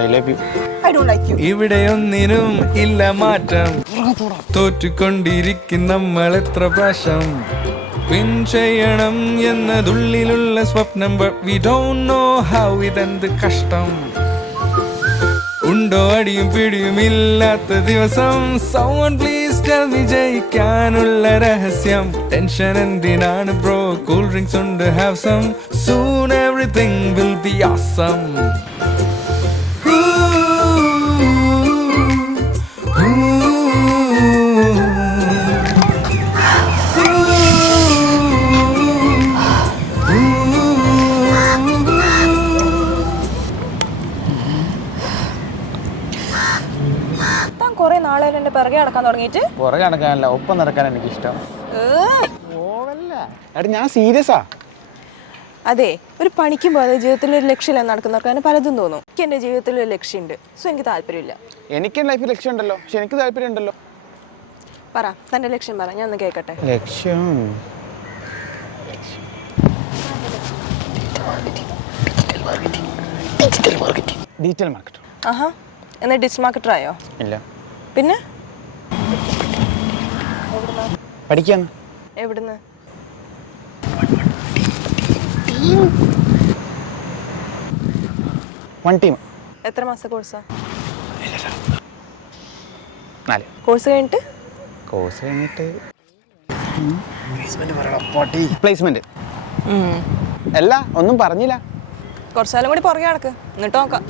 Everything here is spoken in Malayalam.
I love you. I don't like you. ഇവിടെ ഒന്നിനും ഇല്ല മാറ്റം തോറ്റുകൊണ്ടിരിക്കും നമ്മൾ എത്ര പ്രാവശ്യം വിൻ ചെയ്യണം എന്നതുള്ളിലുള്ള സ്വപ്നം but we don't know how ഇതെന്ത് കഷ്ടം ഉണ്ടോ അടിയും പിടിയും ഇല്ലാത്ത ദിവസം someone please tell me ജയിക്കാനുള്ള രഹസ്യം ടെൻഷൻ എന്തിനാണ് ബ്രോ കൂൾ ഡ്രിങ്ക്സ് ഉണ്ട് have some soon everything will be awesome. കുറെ നാളെ എന്റെ പിറകെ നടക്കാൻ തുടങ്ങിയിട്ട് പുറകെ നടക്കാനല്ല ഒപ്പം നടക്കാൻ എനിക്ക് ഇഷ്ടം. എടാ ഞാൻ സീരിയസാ. അതെ, ഒരു പണിക്കും പോകാതെ ജീവിതത്തിൽ ഒരു ലക്ഷ്യമില്ല നടക്കുന്നവർക്ക് പലതും തോന്നും. എനിക്ക് എന്റെ ജീവിതത്തിൽ ഒരു ലക്ഷ്യമുണ്ട്, സോ എനിക്ക് താല്പര്യമില്ല. എനിക്ക് ലൈഫിൽ ലക്ഷ്യം ഉണ്ടല്ലോ, പക്ഷെ എനിക്ക് താല്പര്യം ഉണ്ടല്ലോ. പറ, തന്റെ ലക്ഷ്യം പറ, ഞാൻ ഒന്ന് കേൾക്കട്ടെ. ലക്ഷ്യം ഡിജിറ്റൽ മാർക്കറ്റ്. ആഹാ, എന്നാ ഡിജിറ്റൽ മാർക്കറ്റർ ആയോ? ഇല്ല. പിന്നെ പഠിക്കാന്ന്. എവിടുന്ന്? One team. എത്ര മാസത്തെ കോഴ്സാ? 4. കോഴ്സ് കഴിഞ്ഞിട്ട് പ്ലേസ്മെന്റ്. അല്ല ഒന്നും പറഞ്ഞില്ല. കുറച്ചാലും കൂടി പുറകെ നടക്ക്, എന്നിട്ട് നോക്കാം.